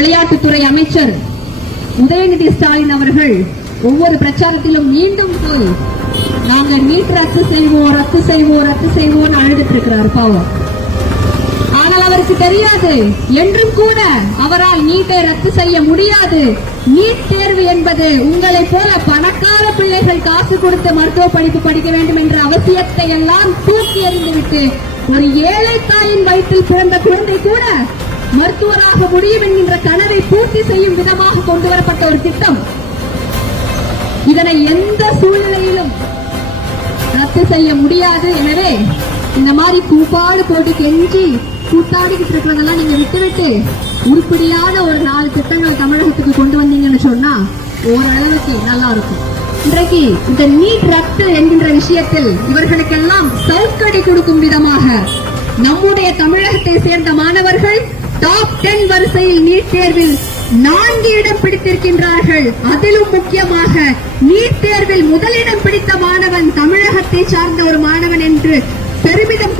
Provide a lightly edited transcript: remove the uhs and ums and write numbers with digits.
விளையாட்டுத்துறை அமைச்சர் உதயநிதி ஸ்டாலின் அவர்கள் ஒவ்வொரு பிரச்சாரத்திலும் மீண்டும் நாங்கள் நீட் ரத்து செய்வோம் அழுதுட்டு இருக்கிறார் பாவம். ஆனால் அவருக்கு தெரியாது, என்றும் கூட அவரால் நீட்டை ரத்து செய்ய முடியாது. நீட் தேர்வு என்பது உங்களை போல பணக்கார பிள்ளைகள் காசு கொடுத்து மருத்துவ படிப்பு படிக்க வேண்டும் என்ற அவசியத்தை எல்லாம் தூக்கி எறிந்துவிட்டு ஒரு ஏழை தாயின் வயிற்றில் பிறந்த குழந்தை கூட மருத்துவராக முடியும் என்கின்ற கனவை பூர்த்தி செய்யும் விதமாக கொண்டு வரப்பட்ட ஒரு திட்டம். இதனை எந்த சூழ்நிலையிலும் ரத்து செய்ய முடியாது. எனவே இந்த மாதிரி கூப்பாடு போட்டு கெஞ்சி கூத்தாடிக்கிட்டு இருக்கிறதெல்லாம் நீங்க விட்டுவிட்டு உருப்படியான ஒரு 4 திட்டங்களை தமிழகத்துக்கு கொண்டு வந்தீங்கன்னு சொன்னா ஓரளவுக்கு நல்லா இருக்கும். இன்றைக்கு இந்த நீட் ரத்து என்கின்ற விஷயத்தில் இவர்களுக்கெல்லாம் சவுக்கடி கொடுக்கும் விதமாக நம்முடைய தமிழகத்தை சேர்ந்த மாணவர்கள் டாப் 10 வரிசையில் நீட் தேர்வில் 4 இடம் பிடித்திருக்கின்றார்கள். அதிலும் முக்கியமாக நீட் தேர்வில் முதலிடம் பிடித்த மாணவன் தமிழகத்தை சார்ந்த ஒரு மாணவன் என்று பெருமிதம்